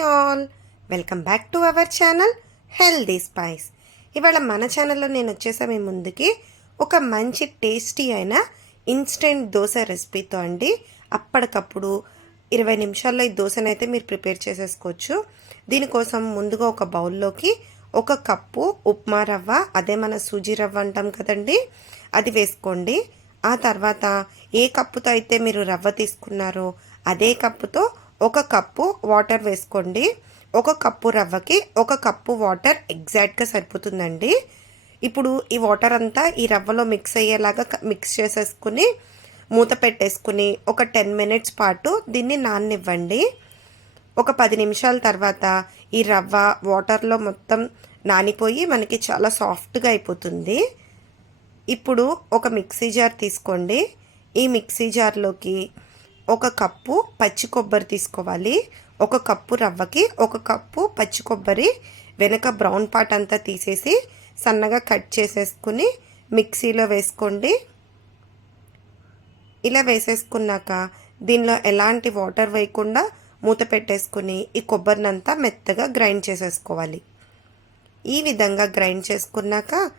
Hi all. Welcome back to our channel healthy spice. ఇవాళ మన ఛానల్లో నేను వచ్చేసా మీ ముందుకి. ఒక మంచి టేస్టీ అయిన ఇన్స్టెంట్ దోశ రెసిపీతో అండి. అప్పటికప్పుడు ఇరవై నిమిషాల్లో ఈ దోశనైతే మీరు ప్రిపేర్ చేసేసుకోవచ్చు. దీనికోసం ముందుగా ఒక బౌల్లోకి ఒక కప్పు ఉప్మా రవ్వ అదే మన సూజీ రవ్వ అంటాం కదండి అది వేసుకోండి. ఆ తర్వాత ఏ కప్పుతో అయితే మీరు రవ్వ తీసుకున్నారో అదే కప్పుతో ఒక కప్పు వాటర్ వేసుకోండి. ఒక కప్పు రవ్వకి ఒక కప్పు వాటర్ ఎగ్జాక్ట్గా సరిపోతుందండి. ఇప్పుడు ఈ వాటర్ అంతా ఈ రవ్వలో మిక్స్ అయ్యేలాగా మిక్స్ చేసేసుకుని మూత పెట్టేసుకుని ఒక టెన్ మినిట్స్ పాటు దీన్ని నాననివ్వండి. ఒక పది నిమిషాల తర్వాత ఈ రవ్వ వాటర్లో మొత్తం నానిపోయి మనకి చాలా సాఫ్ట్గా అయిపోతుంది. ఇప్పుడు ఒక మిక్సీ జార్ తీసుకోండి. ఈ మిక్సీ జార్లోకి ఒక కప్పు పచ్చి కొబ్బరి తీసుకోవాలి. ఒక కప్పు రవ్వకి ఒక కప్పు పచ్చి కొబ్బరి వెనక బ్రౌన్ పార్ట్ అంతా తీసేసి సన్నగా కట్ చేసేసుకుని మిక్సీలో వేసుకోండి. ఇలా వేసేసుకున్నాక దీనిలో ఎలాంటి వాటర్ వేయకుండా మూత పెట్టేసుకుని ఈ కొబ్బరినంతా మెత్తగా గ్రైండ్ చేసేసుకోవాలి. ఈ విధంగా గ్రైండ్ చేసుకున్నాక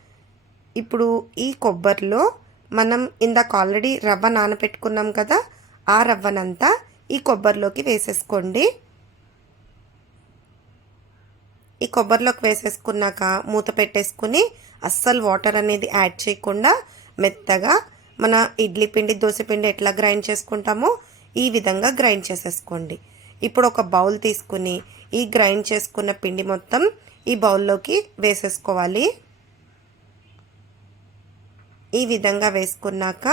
ఇప్పుడు ఈ కొబ్బరిలో మనం ఇందాక ఆల్రెడీ రవ్వ నానబెట్టుకున్నాం కదా ఆ రవ్వనంతా ఈ కొబ్బరిలోకి వేసేసుకోండి. ఈ కొబ్బరిలోకి వేసేసుకున్నాక మూత పెట్టేసుకుని అస్సలు వాటర్ అనేది యాడ్ చేయకుండా మెత్తగా మన ఇడ్లీ పిండి దోశ పిండి ఎట్లా గ్రైండ్ చేసుకుంటామో ఈ విధంగా గ్రైండ్ చేసేసుకోండి. ఇప్పుడు ఒక బౌల్ తీసుకుని ఈ గ్రైండ్ చేసుకున్న పిండి మొత్తం ఈ బౌల్లోకి వేసేసుకోవాలి. ఈ విధంగా వేసుకున్నాక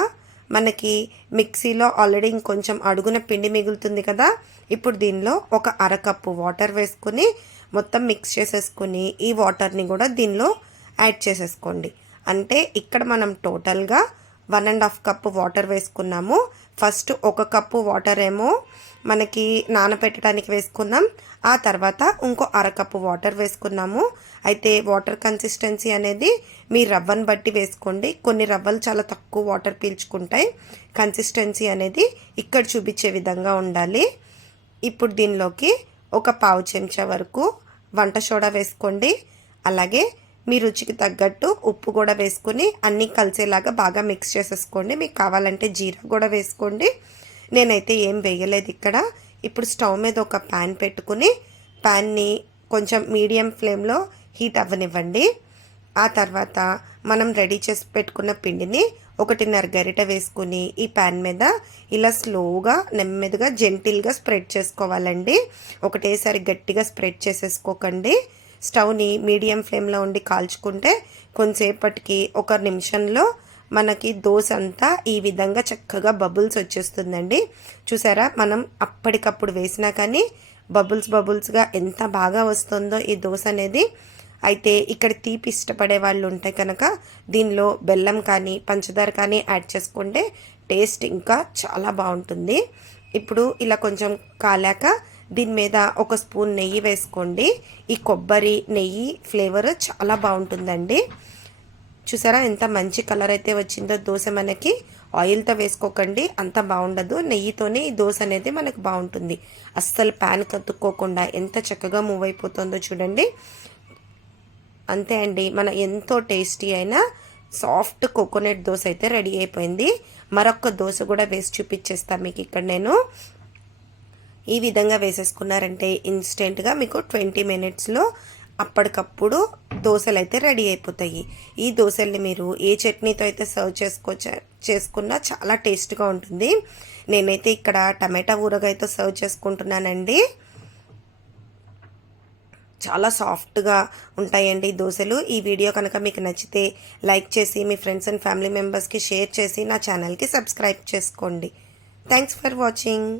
మనకి మిక్సీలో ఆల్రెడీ ఇంకొంచెం అడుగున పిండి మిగులుతుంది కదా. ఇప్పుడు దీనిలో ఒక అరకప్పు వాటర్ వేసుకుని మొత్తం మిక్స్ చేసేసుకుని ఈ వాటర్ని కూడా దీనిలో యాడ్ చేసేసుకోండి. అంటే ఇక్కడ మనం టోటల్గా one and half cup water వేసుకున్నాము. ఫస్ట్ ఒక కప్పు వాటర్ ఏమో మనకి నానబెట్టడానికి వేసుకున్నాం. ఆ తర్వాత ఇంకో అరకప్పు వాటర్ వేసుకున్నాము. అయితే వాటర్ కన్సిస్టెన్సీ అనేది మీ రవ్వను బట్టి వేసుకోండి. కొన్ని రవ్వలు చాలా తక్కువ వాటర్ పీల్చుకుంటాయి. కన్సిస్టెన్సీ అనేది ఇక్కడ చూపించే విధంగా ఉండాలి. ఇప్పుడు దీనిలోకి ఒక పావు చెంచా వరకు వంట సోడా వేసుకోండి. అలాగే మీ రుచికి తగ్గట్టు ఉప్పు కూడా వేసుకుని అన్నీ కలిసేలాగా బాగా మిక్స్ చేసేసుకోండి. మీకు కావాలంటే జీరా కూడా వేసుకోండి. నేనైతే ఏం వేయలేదు ఇక్కడ. ఇప్పుడు స్టవ్ మీద ఒక ప్యాన్ పెట్టుకుని ప్యాన్ని కొంచెం మీడియం ఫ్లేమ్లో హీట్ అవ్వనివ్వండి. ఆ తర్వాత మనం రెడీ చేసి పెట్టుకున్న పిండిని ఒకటిన్నర గరిట వేసుకుని ఈ ప్యాన్ మీద ఇలా స్లోగా నెమ్మదిగా జెంటిల్గా స్ప్రెడ్ చేసుకోవాలండి. ఒకటేసారి గట్టిగా స్ప్రెడ్ చేసేసుకోకండి. స్టవ్ని మీడియం ఫ్లేమ్లో ఉండి కాల్చుకుంటే కొంతసేపటికి ఒక నిమిషంలో మనకి దోశ అంతా ఈ విధంగా చక్కగా బబుల్స్ వచ్చేస్తుందండి. చూసారా? మనం అప్పటికప్పుడు వేసినా కానీ బబుల్స్ బబుల్స్గా ఎంత బాగా వస్తుందో ఈ దోశ అనేది. అయితే ఇక్కడ తీపి ఇష్టపడే వాళ్ళు ఉంటే కనుక దీనిలో బెల్లం కానీ పంచదార కానీ యాడ్ చేసుకుంటే టేస్ట్ ఇంకా చాలా బాగుంటుంది. ఇప్పుడు ఇలా కొంచెం కాలాక దీని మీద ఒక స్పూన్ నెయ్యి వేసుకోండి. ఈ కొబ్బరి నెయ్యి ఫ్లేవర్ చాలా బాగుంటుందండి. చూసారా ఎంత మంచి కలర్ అయితే వచ్చిందో దోశ మనకి. ఆయిల్తో వేసుకోకండి అంత బాగుండదు. నెయ్యితోనే ఈ దోశ అనేది మనకు బాగుంటుంది. అస్సలు ప్యాన్ కత్తుక్కోకుండా ఎంత చక్కగా మూవ్ అయిపోతుందో చూడండి. అంతే అండి మన ఎంతో టేస్టీ అయిన సాఫ్ట్ కోకోనట్ దోశ అయితే రెడీ అయిపోయింది. మరొక దోశ కూడా వేసి చూపించేస్తాను మీకు ఇక్కడ నేను. ఈ విధంగా వేసేసుకున్నారంటే ఇన్స్టెంట్గా మీకు ట్వంటీ మినిట్స్లో అప్పటికప్పుడు దోశలు అయితే రెడీ అయిపోతాయి. ఈ దోశల్ని మీరు ఏ చట్నీతో అయితే సర్వ్ చేసుకో చేసుకున్నా చాలా టేస్ట్గా ఉంటుంది. నేనైతే ఇక్కడ టమాటా ఊరగాయతో సర్వ్ చేసుకుంటున్నానండి. చాలా సాఫ్ట్గా ఉంటాయండి దోశలు. ఈ వీడియో కనుక మీకు నచ్చితే లైక్ చేసి మీ ఫ్రెండ్స్ అండ్ ఫ్యామిలీ మెంబర్స్కి షేర్ చేసి నా ఛానల్కి సబ్స్క్రైబ్ చేసుకోండి. Thanks for watching.